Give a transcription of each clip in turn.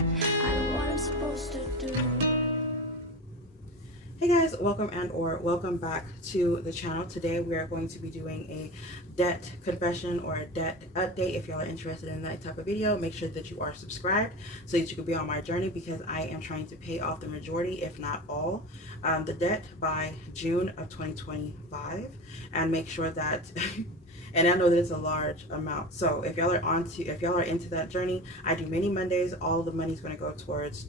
I know what I'm supposed to do. Hey guys, welcome back to the channel. Today we are going to be doing a debt confession or a debt update. If y'all are interested in that type of video, make sure that you are subscribed so that you can be on my journey, because I am trying to pay off the majority, if not all, the debt by June of 2025, and make sure that and I know that it's a large amount. So if y'all are into that journey, I do mini Mondays. All of the money is going to go towards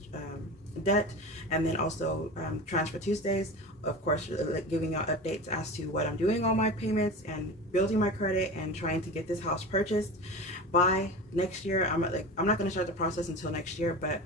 debt, and then also transfer Tuesdays, of course, giving y'all updates as to what I'm doing on my payments and building my credit and trying to get this house purchased by next year. I'm not going to start the process until next year, but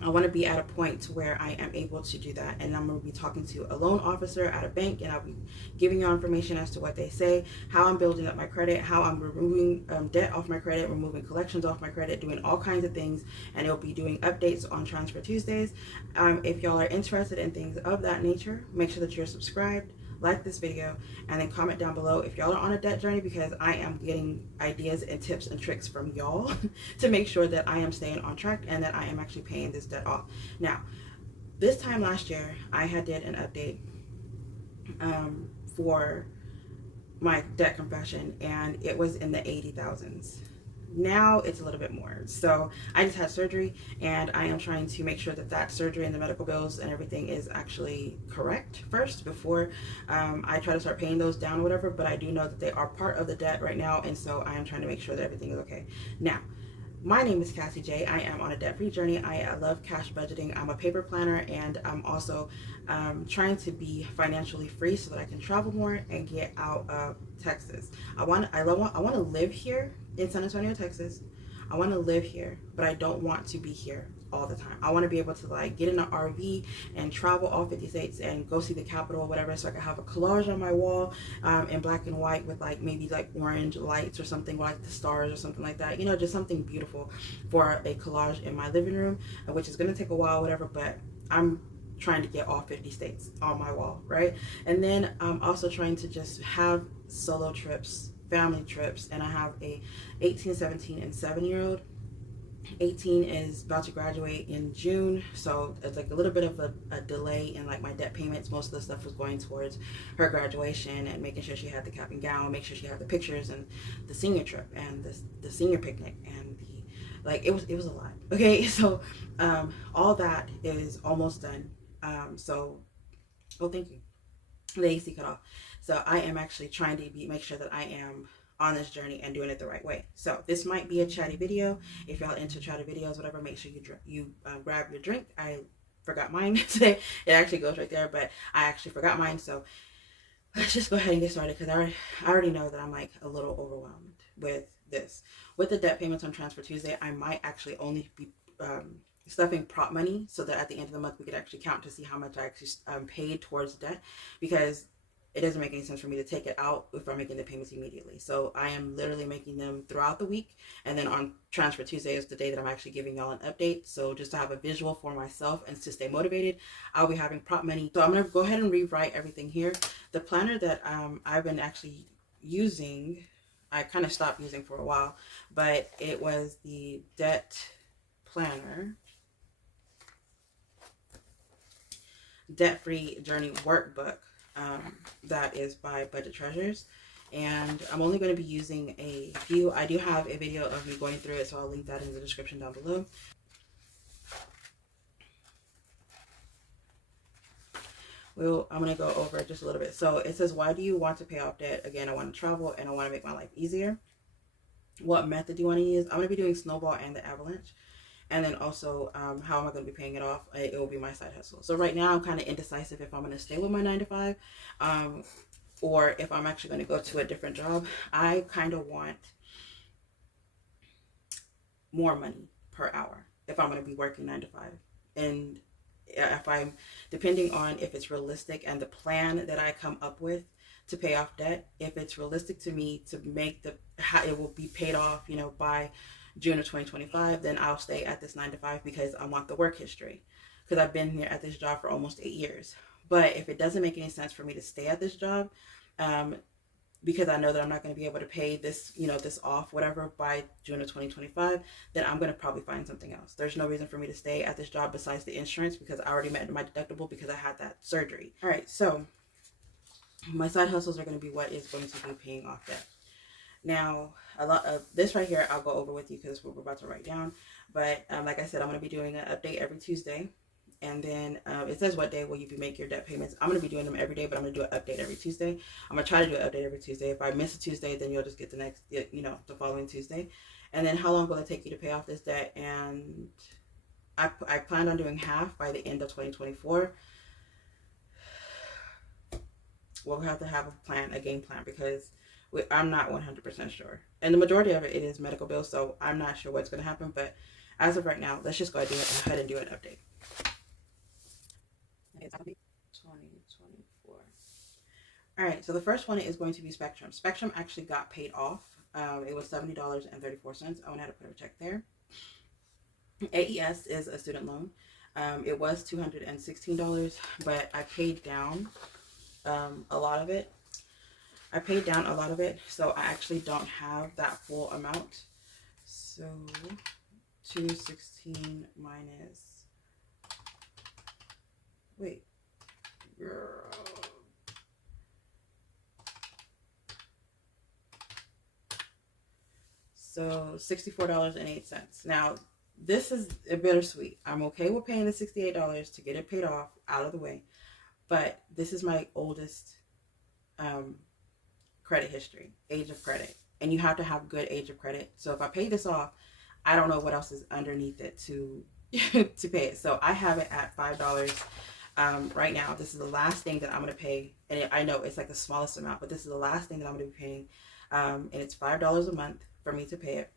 I want to be at a point where I am able to do that, and I'm going to be talking to a loan officer at a bank, and I'll be giving you information as to what they say, how I'm building up my credit, how I'm removing debt off my credit, removing collections off my credit, doing all kinds of things, and it'll be doing updates on Transfer Tuesdays. If y'all are interested in things of that nature, make sure that you're subscribed, like this video, and then comment down below if y'all are on a debt journey, because I am getting ideas and tips and tricks from y'all to make sure that I am staying on track and that I am actually paying this debt off. Now, this time last year, I had did an update for my debt confession, and it was in the 80,000s. Now it's a little bit more. So I just had surgery, and I am trying to make sure that that surgery and the medical bills and everything is actually correct first before I try to start paying those down or whatever. But I do know that they are part of the debt right now, and so I am trying to make sure that everything is okay. Now, my name is Cassie J. I am on a debt-free journey. I love cash budgeting. I'm a paper planner, and I'm also trying to be financially free so that I can travel more and get out of Texas. I want to live here in San Antonio, Texas. I want to live here, but I don't want to be here all the time. I want to be able to like get in an RV and travel all 50 states and go see the Capitol or whatever, so I can have a collage on my wall in black and white with like maybe like orange lights or something, like the stars or something like that, you know, just something beautiful for a collage in my living room, which is going to take a while, whatever, but I'm trying to get all 50 states on my wall, right? And then I'm also trying to just have solo trips, family trips, and I have a 18, 17, and 7-year-old. 18 is about to graduate in June, so it's like a little bit of a delay in like my debt payments. Most of the stuff was going towards her graduation and making sure she had the cap and gown, make sure she had the pictures and the senior trip and the senior picnic and the like it was a lot. Okay, so all that is almost done. So oh, thank you. The AC cut off. So I am actually trying to make sure that I am on this journey and doing it the right way. So this might be a chatty video. If y'all into chatty videos, whatever, make sure you grab your drink. I forgot mine today. It actually goes right there, but I actually forgot mine. So let's just go ahead and get started, because I already know that I'm like a little overwhelmed with this. With the debt payments on Transfer Tuesday, I might actually only be stuffing prop money so that at the end of the month we could actually count to see how much I actually paid towards debt, because it doesn't make any sense for me to take it out if I'm making the payments immediately. So I am literally making them throughout the week, and then on Transfer Tuesday is the day that I'm actually giving y'all an update. So just to have a visual for myself and to stay motivated, I'll be having prop money. So I'm going to go ahead and rewrite everything here. The planner that I've been actually using, I kind of stopped using for a while, but it was the debt planner, debt-free journey workbook. That is by Budget Treasures, and I'm only going to be using a few. I do have a video of me going through it, so I'll link that in the description down below. I'm going to go over just a little bit. So it says, why do you want to pay off debt? Again, I want to travel and I want to make my life easier. What method do you want to use? I'm going to be doing Snowball and the Avalanche. And then also, how am I going to be paying it off? It will be my side hustle. So right now, I'm kind of indecisive if I'm going to stay with my 9-to-5 or if I'm actually going to go to a different job. I kind of want more money per hour if I'm going to be working 9-to-5. And if I'm, depending on if it's realistic and the plan that I come up with to pay off debt, if it's realistic to me to make it will be paid off, you know, by June of 2025, then I'll stay at this 9-to-5 because I want the work history, because I've been here at this job for almost 8 years. But if it doesn't make any sense for me to stay at this job, because I know that I'm not going to be able to pay this, this off, whatever, by June of 2025, then I'm going to probably find something else. There's no reason for me to stay at this job besides the insurance, because I already met my deductible because I had that surgery. All right, so my side hustles are going to be what is going to be paying off debt. Now, a lot of this right here, I'll go over with you because it's what we're about to write down. But like I said, I'm going to be doing an update every Tuesday. And then it says what day will you be making your debt payments. I'm going to be doing them every day, but I'm going to do an update every Tuesday. I'm going to try to do an update every Tuesday. If I miss a Tuesday, then you'll just get the next, the following Tuesday. And then how long will it take you to pay off this debt? And I plan on doing half by the end of 2024. We'll have to have a plan, a game plan, because I'm not 100% sure. And the majority of it is medical bills, so I'm not sure what's going to happen. But as of right now, let's just go ahead and do an update. It's 2024. All right, so the first one is going to be Spectrum. Spectrum actually got paid off. It was $70.34. I went ahead and put a check there. AES is a student loan. It was $216, but I paid down a lot of it. So I actually don't have that full amount. So 216 minus, wait, girl. So $64.08. Now, this is a bittersweet. I'm okay with paying the $68 to get it paid off, out of the way. But this is my oldest credit history, age of credit. And you have to have good age of credit. So if I pay this off, I don't know what else is underneath it to to pay it. So I have it at $5 right now. This is the last thing that I'm going to pay. And I know it's like the smallest amount, but this is the last thing that I'm going to be paying. And it's $5 a month for me to pay it.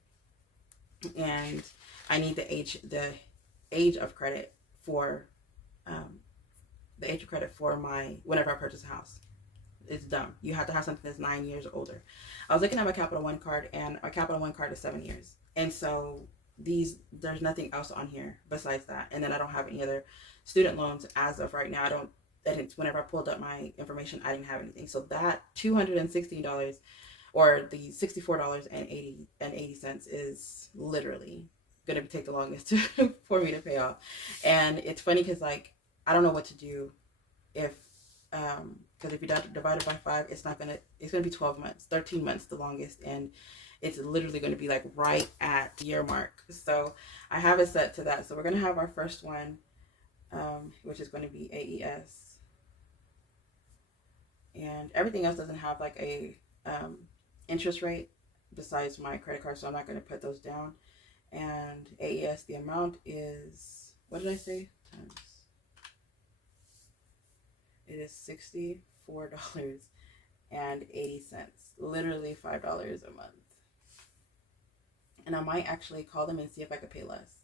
And I need the age of credit for my whenever I purchase a house. It's dumb. You have to have something that's 9 years or older. I was looking at my Capital One card, and my Capital One card is 7 years. And so there's nothing else on here besides that. And then I don't have any other student loans as of right now. Whenever I pulled up my information, I didn't have anything. So that $216 or the $64.80 is literally going to take the longest for me to pay off. And it's funny because, like, I don't know what to do if because if you divide it by 5, it's going to be 12 months, 13 months, the longest. And it's literally going to be like right at the year mark. So I have it set to that. So we're going to have our first one, which is going to be AES. And everything else doesn't have like a interest rate besides my credit card. So I'm not going to put those down. And AES, the amount is, what did I say? Times. It is $64.80. Literally $5 a month. And I might actually call them and see if I could pay less.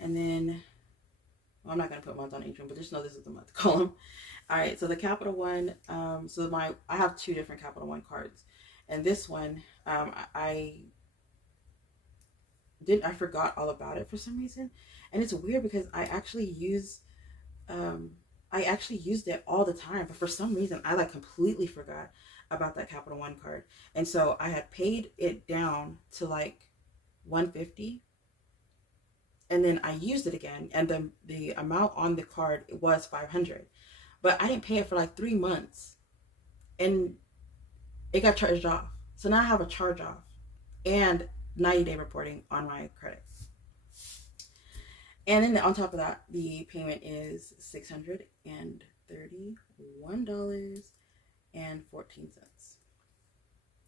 And then, well, I'm not going to put months on each one, but just know this is the month column. All right, so the Capital One, I have 2 different Capital One cards. And this one, I forgot all about it for some reason. And it's weird because I actually used it all the time, but for some reason I like completely forgot about that Capital One card. And so I had paid it down to like $150, and then I used it again, and the amount on the card was $500, but I didn't pay it for like 3 months, and it got charged off. So now I have a charge off and 90-day reporting on my credit. And then on top of that, the payment is $631.14.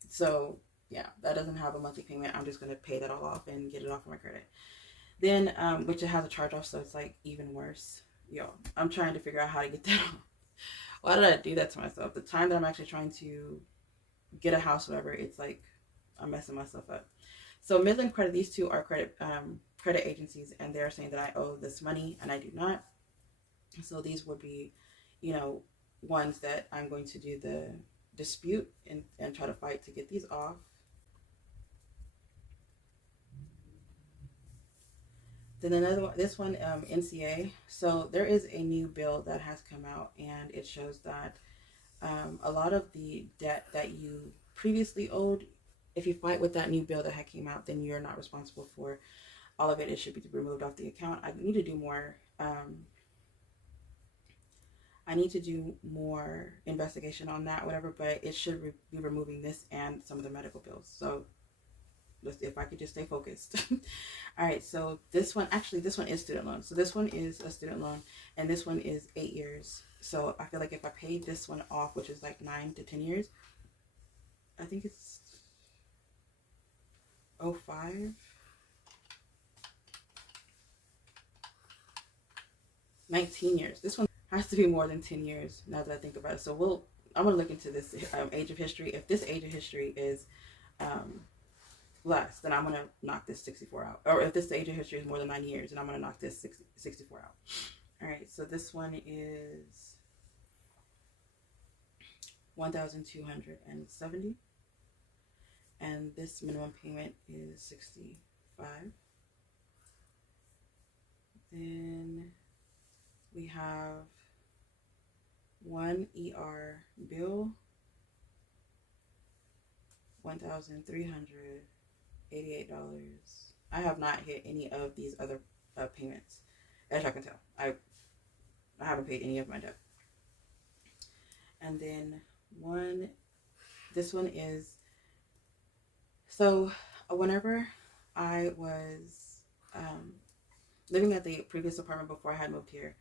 So yeah, that doesn't have a monthly payment. I'm just going to pay that all off and get it off of my credit. Then, which it has a charge off, so it's like even worse. Yo, I'm trying to figure out how to get that off. Why did I do that to myself? The time that I'm actually trying to get a house, whatever, it's like I'm messing myself up. So Midland Credit, these two are credit agencies, and they're saying that I owe this money, and I do not. So these would be, ones that I'm going to do the dispute and try to fight to get these off. Then another one, this one, NCA. So there is a new bill that has come out, and it shows that a lot of the debt that you previously owed, if you fight with that new bill that had came out, then you're not responsible for all of it. It should be removed off the account. I need to do more. I need to do more investigation on that, whatever. But it should be removing this and some of the medical bills. So if I could just stay focused. All right, so this one, actually this one is student loan. So this one is a student loan, and this one is 8 years. So I feel like if I paid this one off, which is like 9 to 10 years, I think it's 05, 19 years. This one has to be more than 10 years now that I think about it. So I'm gonna look into this age of history. If this age of history is less, then I'm gonna knock this 64 out. Or if this age of history is more than 9 years, then I'm gonna knock this 64 out. All right, so this one is 1,270, and this minimum payment is 65. Then we have one ER bill, $1,388. I have not hit any of these other payments, as y'all can tell. I haven't paid any of my debt. And then this one is, so whenever I was living at the previous apartment before I had moved here,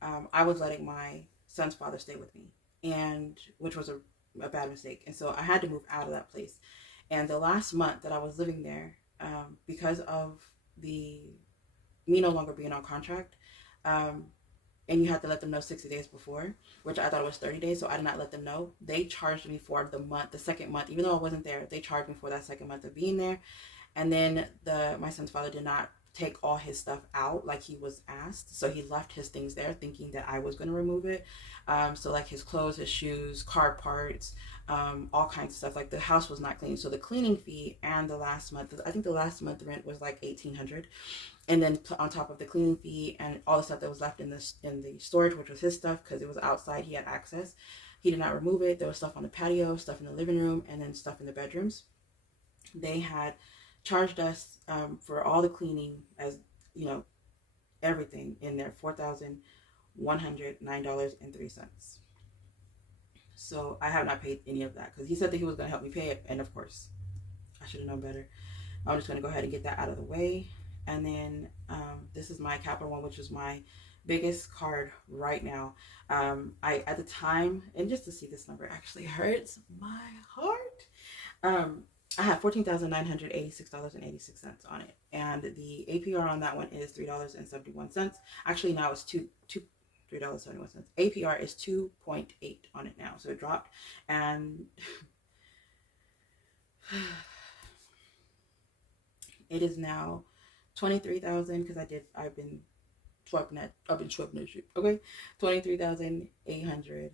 I was letting my son's father stay with me, and which was a bad mistake. And so I had to move out of that place. And the last month that I was living there, because of me no longer being on contract, and you had to let them know 60 days before, which I thought it was 30 days, so I did not let them know. They charged me for the second month, even though I wasn't there. They charged me for that second month of being there. And then my son's father did not take all his stuff out like he was asked, so he left his things there thinking that I was going to remove it. So like his clothes, his shoes, car parts, all kinds of stuff. Like the house was not clean, so the cleaning fee and the last month, I think the last month rent was like $1,800, and then on top of the cleaning fee and all the stuff that was left in the storage, which was his stuff because it was outside, he had access, he did not remove it. There was stuff on the patio, stuff in the living room, and then stuff in the bedrooms. They had charged us for all the cleaning, as you know, everything in there, $4,109.03. So I have not paid any of that because he said that he was going to help me pay it, and of course I should have known better. I'm just going to go ahead and get that out of the way. And then this is my Capital One, which is my biggest card right now. I at the time, and just to see this number actually hurts my heart. I had $14,986.86 on it, and the APR on that one is $3.71. Actually, now it's $3.71. APR is 2.8 on it now, so it dropped, and it is now 23,000 because I've been swiping that shit. Okay, $23,814.32.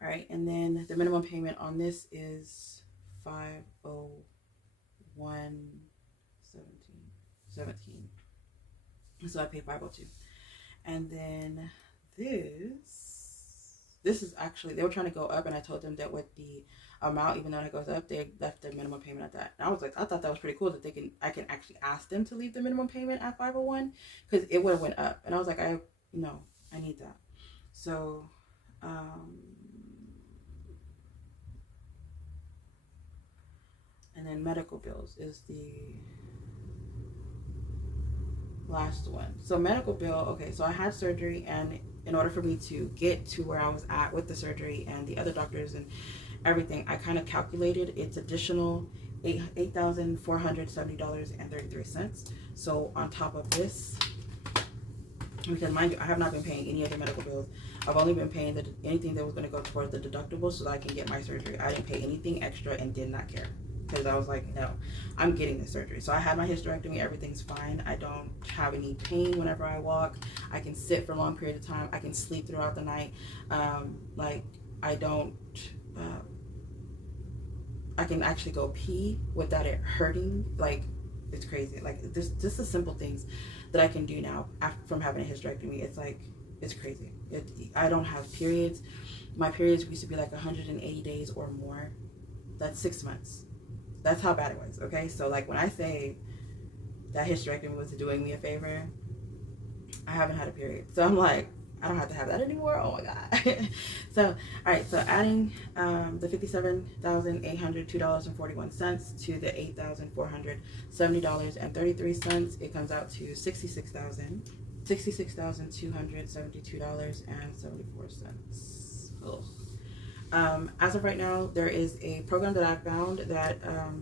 All right, and then the minimum payment on this is $501.17. So I paid $502, and then this is actually, they were trying to go up, and I told them that with the amount, even though it goes up, they left their minimum payment at that. And I was like, I thought that was pretty cool that I can actually ask them to leave the minimum payment at $501, because it would have went up. And I was like, I need that. So and then medical bills is the last one. So medical bill, okay, so I had surgery, and in order for me to get to where I was at with the surgery and the other doctors and everything, I kind of calculated it's additional $8,470.33. So on top of this, because mind you, I have not been paying any other medical bills. I've only been paying anything that was going to go towards the deductible so that I can get my surgery. I didn't pay anything extra and did not care, because I was like, no, I'm getting this surgery. So I had my hysterectomy. Everything's fine. I don't have any pain whenever I walk. I can sit for a long period of time. I can sleep throughout the night. Like, I don't I can actually go pee without it hurting. Like, it's crazy. Like, just the simple things that I can do now from having a hysterectomy. It's like, it's crazy. I don't have periods. My periods used to be like 180 days or more. That's 6 months. That's how bad it was, okay? So, like, when I say that hysterectomy was doing me a favor, I haven't had a period. So I'm like, I don't have to have that anymore. Oh my God. So, all right. So adding the $57,802.41 to the $8,470.33, it comes out to $66,272.74. As of right now, there is a program that I found that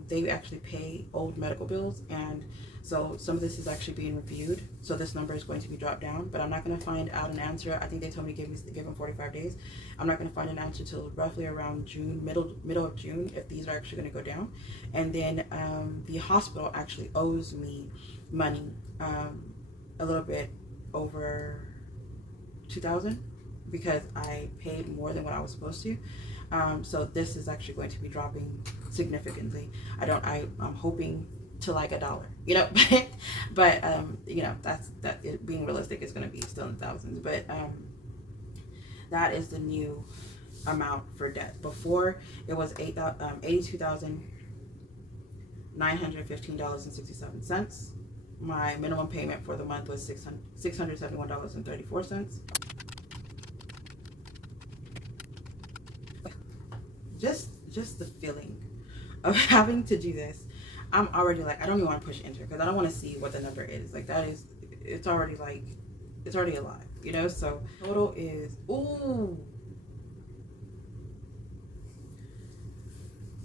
they actually pay old medical bills, and so some of this is actually being reviewed. So this number is going to be dropped down, but I'm not going to find out an answer. I think they told me to give them 45 days. I'm not going to find an answer till roughly around June, middle of June, if these are actually going to go down. And then the hospital actually owes me money, a little bit over $2,000, because I paid more than what I was supposed to. So this is actually going to be dropping significantly. I'm hoping to like $1, you know, but you know, being realistic, is going to be still in thousands. But that is the new amount for death. Before, it was $82,915.67. My minimum payment for the month was $671.34. Just the feeling of having to do this, I'm already like, I don't even want to push enter, because I don't want to see what the number is. Like, it's already a lot, you know. So total is,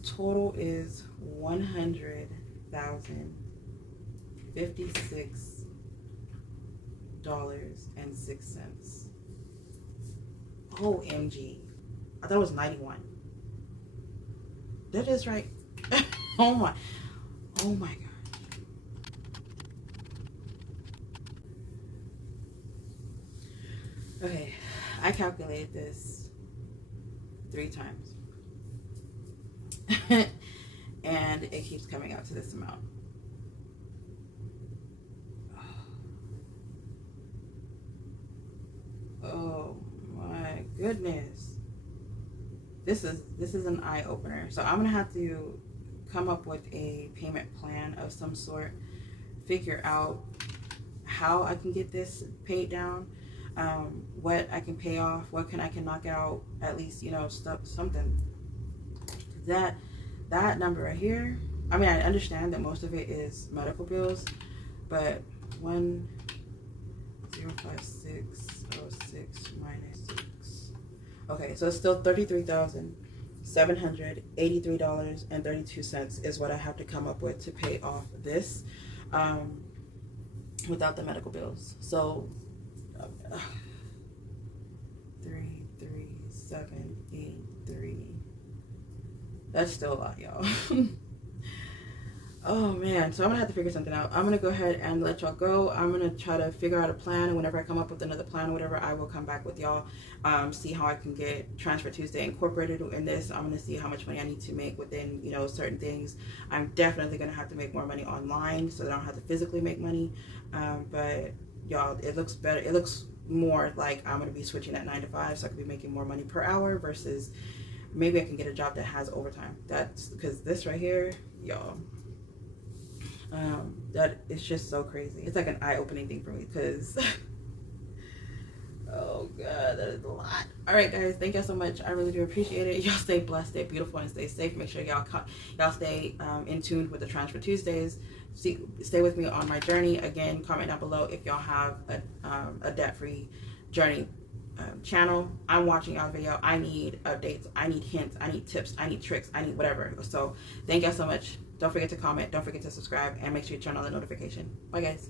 total is $100,056.06. OMG. I thought it was 91. That is right. Oh my God. Okay, I calculated this 3 times. And it keeps coming out to this amount. Oh my goodness. This is an eye-opener. So I'm gonna have to come up with a payment plan of some sort, figure out how I can get this paid down, what I can pay off, what I can knock out, at least, you know, something. That number right here, I mean, I understand that most of it is medical bills, but 105606 minus 6. Okay, so it's still $33,783.32 is what I have to come up with to pay off this, without the medical bills. So 33783. That's still a lot, y'all. Oh man, so I'm gonna have to figure something out. I'm gonna go ahead and let y'all go. I'm gonna try to figure out a plan, and whenever I come up with another plan or whatever, I will come back with y'all, see how I can get Transfer Tuesday incorporated in this. I'm gonna see how much money I need to make within, you know, certain things. I'm definitely gonna have to make more money online so that I don't have to physically make money. But y'all, it looks better. It looks more like I'm gonna be switching at 9 to 5, so I could be making more money per hour, versus maybe I can get a job that has overtime. That's because this right here, y'all, that is just so crazy. It's like an eye-opening thing for me, because oh god, that is a lot. All right guys, thank y'all so much. I really do appreciate it. Y'all stay blessed, stay beautiful, and stay safe. Make sure y'all stay in tune with the Transfer Tuesdays. Stay with me on my journey. Again, comment down below if y'all have a debt-free journey channel. I'm watching y'all video. I need updates, I need hints, I need tips, I need tricks, I need whatever. So thank y'all so much. Don't forget to comment, don't forget to subscribe, and make sure you turn on the notification. Bye guys.